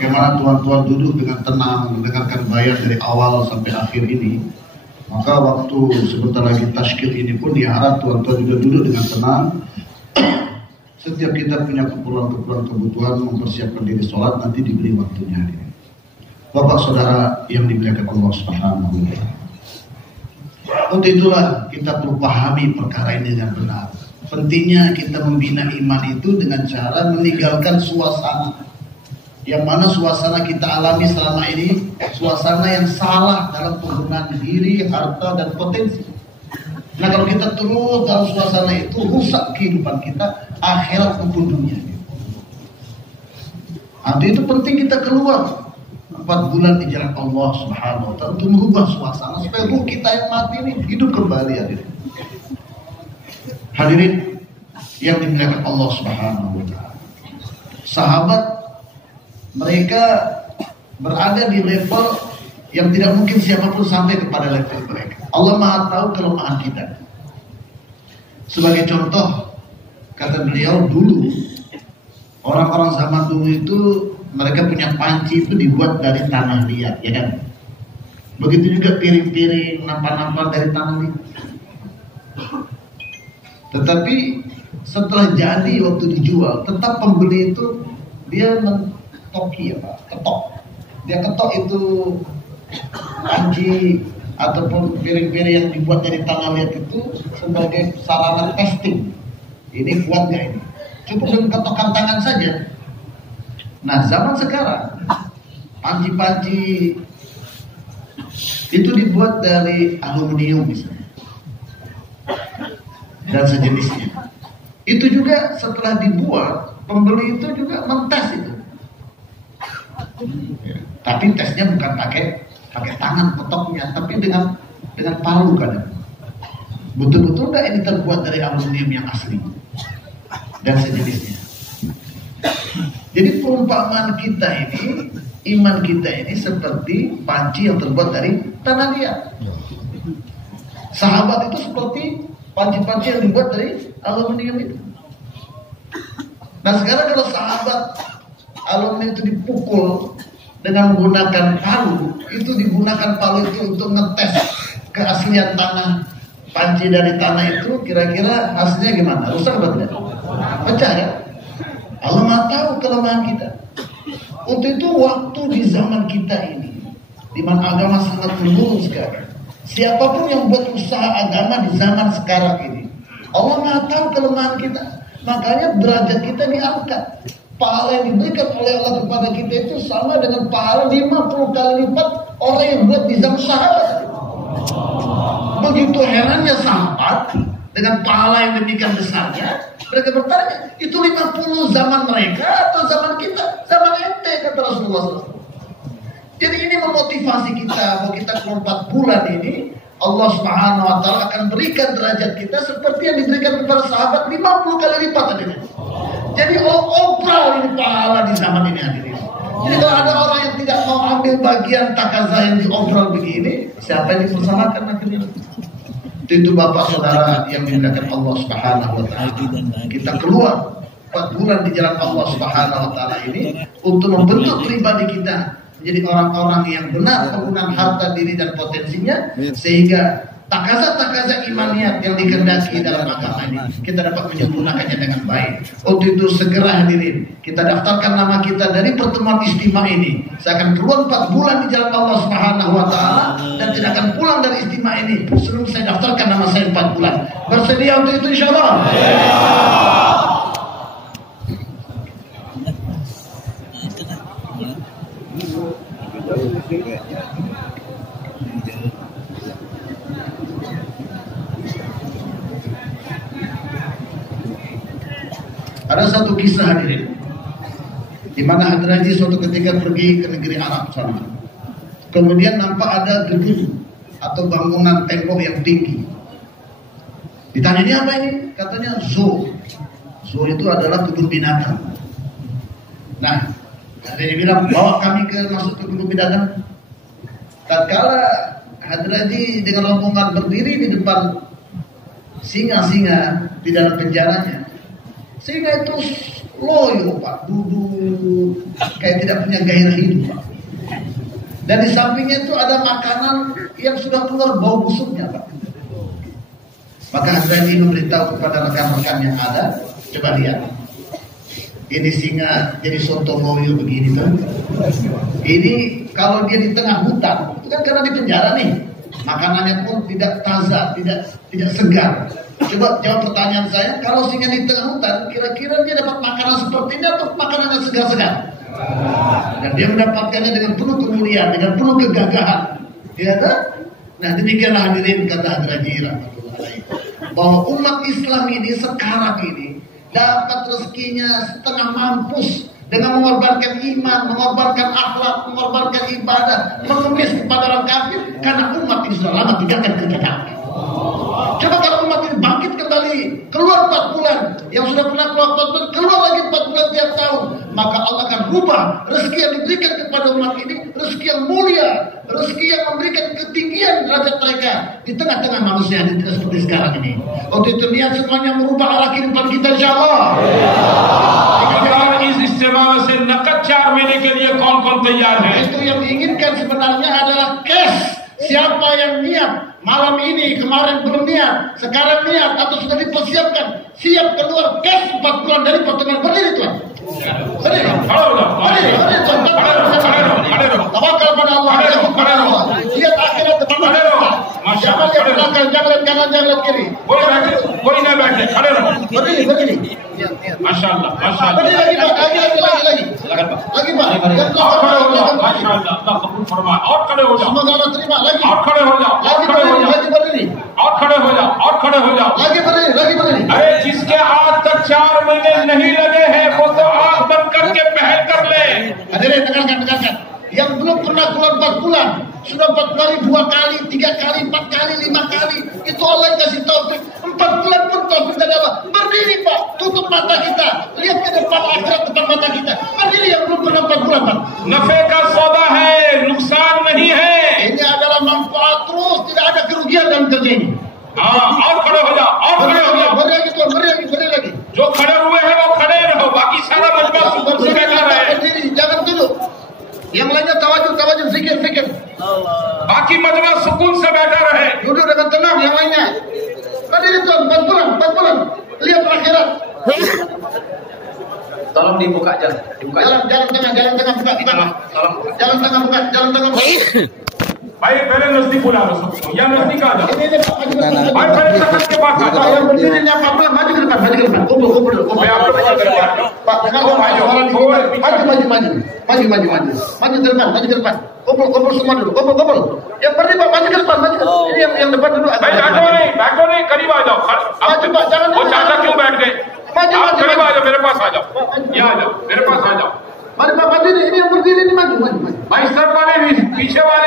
bagaimana tuan-tuan duduk dengan tenang mendengarkan bayan dari awal sampai akhir ini, maka waktu sebentar lagi tasykiq ini pun diharap tuan-tuan juga duduk dengan tenang. Setiap kita punya keperluan kebutuhan mempersiapkan diri sholat, nanti diberi waktunya. Bapak saudara yang dimuliakan Allah Subhanahu wa Ta'ala. Untuk itulah kita perlu pahami perkara ini dengan benar. Pentingnya kita membina iman itu dengan cara meninggalkan suasana yang mana suasana kita alami selama ini, suasana yang salah dalam penggunaan diri, harta, dan potensi. Nah, kalau kita terus dalam suasana itu, rusak kehidupan kita, akhirat maupun dunia. Itu penting kita keluar 4 bulan di jalan Allah Subhanahu wa Ta'ala untuk merubah suasana supaya ruh kita yang mati ini hidup kembali. Hadirin yang dimuliakan Allah Subhanahu wa Ta'ala. Sahabat mereka berada di level yang tidak mungkin siapapun sampai kepada level mereka. Allah Maha tahu kelemahan kita. Sebagai contoh, kata beliau, dulu orang-orang zaman dulu itu mereka punya panci itu dibuat dari tanah liat, ya kan? Begitu juga piring-piring, nampan-nampan dari tanah liat. Tetapi setelah jadi waktu dijual, tetap pembeli itu dia mentoki, ketok. Dia ketok itu panci ataupun piring-piring yang dibuat dari tanah liat itu sebagai sarana testing. Ini kuat nggak ini? Cukup dengan ketokan tangan saja. Nah, zaman sekarang panci-panci itu dibuat dari aluminium misalnya dan sejenisnya. Itu juga setelah dibuat, pembeli itu juga mentes itu. Tapi tesnya bukan pakai tangan ketoknya, tapi dengan palu kan. Betul-betul nggak ini terbuat dari aluminium yang asli dan sejenisnya. Jadi perumpamaan kita ini, iman kita ini seperti panci yang terbuat dari tanah liat. Sahabat itu seperti panci-panci yang dibuat dari aluminium itu. Nah, sekarang kalau sahabat aluminium itu dipukul dengan menggunakan palu, itu digunakan palu itu untuk ngetes keaslian tanah, panci dari tanah itu, kira-kira hasilnya gimana? Rusak atau tidak? Pecah ya? Allah Maha tahu kelemahan kita. Untuk itu waktu di zaman kita ini, di mana agama sangat menurun sekarang, siapapun yang buat usaha agama di zaman sekarang ini, Allah Maha tahu kelemahan kita. Makanya derajat kita diangkat. Pahala yang diberikan oleh Allah kepada kita itu sama dengan pahala 50 kali lipat orang yang buat di zaman sahabat. Begitu herannya sahabat dengan pahala yang demikian besarnya, mereka bertanya, itu 50 zaman mereka atau zaman kita? Zaman ente, kata Rasulullah SAW. Jadi ini memotivasi kita, bahwa kita keluar 4 bulan ini, Allah Subhanahu wa Ta'ala akan berikan derajat kita seperti yang diberikan kepada sahabat 50 kali lipat adanya. Jadi obral ini pahala di zaman ini hadirin. Jadi kalau ada orang yang tidak mau ambil bagian takazah yang diobral begini, siapa yang dipersalahkan akhirnya? Itu Bapak Saudara yang dimuliakan Allah Subhanahu wa Ta'ala. Kita keluar 4 bulan di jalan Allah Subhanahu wa Ta'ala ini untuk membentuk pribadi kita menjadi orang-orang yang benar penggunaan harta diri dan potensinya, sehingga takaza-takaza imaniat yang dikehendaki dalam agama ini kita dapat menyempurnakannya dengan baik. Untuk itu segera hadirin, kita daftarkan nama kita dari pertemuan istimewa ini. Saya akan keluar 4 bulan di jalan Allah Subhanahu wa Ta'ala dan tidak akan pulang dari istimewa ini sebelum saya daftarkan nama saya 4 bulan. Bersedia untuk itu insyaallah? Ada satu kisah hadirin, di mana Hadraji suatu ketika pergi ke negeri Arab sana. Kemudian nampak ada gedung atau bangunan tembok yang tinggi. Ditanya, ini apa ini? Katanya zoo. Zoo itu adalah kebun binatang. Nah, dia bilang, bawa kami masuk ke kebun binatang. Tatkala Hadraji dengan rombongan berdiri di depan singa-singa di dalam penjaranya, singa itu loyo Pak, duduk kayak tidak punya gairah hidup Pak. Dan di sampingnya itu ada makanan yang sudah keluar bau busuknya Pak. Maka Hazrati memberitahu kepada rekan-rekan yang ada, coba lihat, ini singa jadi soto loyo begini tuh. Ini kalau dia di tengah hutan, itu kan karena di penjara nih, makanannya pun tidak taza, tidak segar. Coba jawab pertanyaan saya, kalau singa di tengah hutan, kira-kira dia dapat makanan seperti ini atau makanan yang segar-segar? Dan dia mendapatkannya dengan penuh kemuliaan, dengan penuh kegagahan. Ya kan? Nah demikianlah hadirin kata Hadraji bahwa umat Islam ini sekarang ini dapat rezekinya setengah mampus dengan mengorbankan iman, mengorbankan akhlak, mengorbankan ibadah, mengemis kepada orang kafir karena umat ini sudah lama tinggalkan kegagalan. Coba kalau umat ini bangkit kembali, keluar 4 bulan, yang sudah pernah keluar 4 bulan, keluar lagi 4 bulan tiap tahun, maka Allah akan rubah rezeki yang diberikan kepada umat ini, rezeki yang mulia, rezeki yang memberikan ketinggian derajat mereka di tengah-tengah manusia yang tidak seperti sekarang ini. Waktu itu niat semuanya merubah arah kehidupan kita, insyaallah. इस इस्तेमाल से नकद 4 महीने के लिए कौन-कौन तैयार है? Itu yang diinginkan sebenarnya adalah cash. Siapa yang niat malam ini, kemarin belum niat, sekarang niat atau sudah dipersiapkan, siap keluar cash 4 bulan dari pertemuan. Berdiri Tuhan. Berdiri. Berdiri Tuhan. Tawakal pada Allah. Lihat akhirat depan mata. Jangan lihat belakang, jangan lihat kanan, jangan lihat kiri. कोई ना बैठे, खड़े रहो। Berdiri. माशाअल्लाह, माशाअल्लाह। Berdiri lagi Pak, lagi. Lagi Pak. और खड़े हो जाओ, माशाअल्लाह, अल्लाह कबूल फरमाए। और खड़े हो जाओ। Semoga Allah terima lagi. और खड़े हो जाओ, और खड़े हो जाओ, Lagi berdiri. और खड़े हो जाओ, और खड़े हो जाओ। Lagi berdiri. अरे जिसके आज तक 4 महीने नहीं लगे हैं, वो तो आंख बंद करके पहल कर ले। Hadirin dengarkan. Yang belum pernah keluar 4 bulan, sudah 4 kali, 2 kali, 3 kali, 4 kali, 5 kali, itu Allah yang kasih taufik. 4 bulan pun taufik dari Allah. Berdiri Pak, tutup mata kita, lihat ke depan akhirat depan mata kita. Berdiri yang belum pernah 4 bulan Pak. नफे का सौदा है, नुकसान नहीं है। Ini adalah manfaat terus, tidak ada kerugian dalam kerja ini. हाँ, और खड़े हो जाओ, और खड़े हो जाओ। Berdiri lagi Tuhan, berdiri lagi. जो खड़े हुए हैं वो खड़े रहो, बाकी सारा मजमा सुकून से बैठा रहे। Berdiri, jangan duduk. Yang lainnya tawajud, zikir. बाकी मजमा सुकून से बैठा रहे। Duduk dengan tenang yang lainnya. Berdiri Tuhan, 4 bulan. Lihat akhirat. Tolong dibuka jalan. Jalan tengah buka. Tolong. Jalan tengah buka. भाई पहले नजदीक बुला लो सबको, या नजदीक आ जाओ। Ini Pak, maju ke depan. भाई पहले तखत के पास आ Pak, जाओ। yang berdiri ini apa? Maju ke depan. Kumpul. मैं आपको मजा करवा रहा हूँ। Pak, dengar maju ke depan. Kumpul semua dulu. Kumpul. Yang berdiri Pak, maju ke depan. Ini yang depan dulu. भाई बैठो नहीं, करीब आ जाओ। Maju Pak, jangan वो चाचा क्यों बैठ गए? Maju. आप करीब आ जाओ, मेरे पास आ जाओ। यहाँ आ जाओ, मेरे पास आ जाओ। Mari Pak, maju ini yang berdiri ini maju. भाई सर वाले भी, पीछे वाले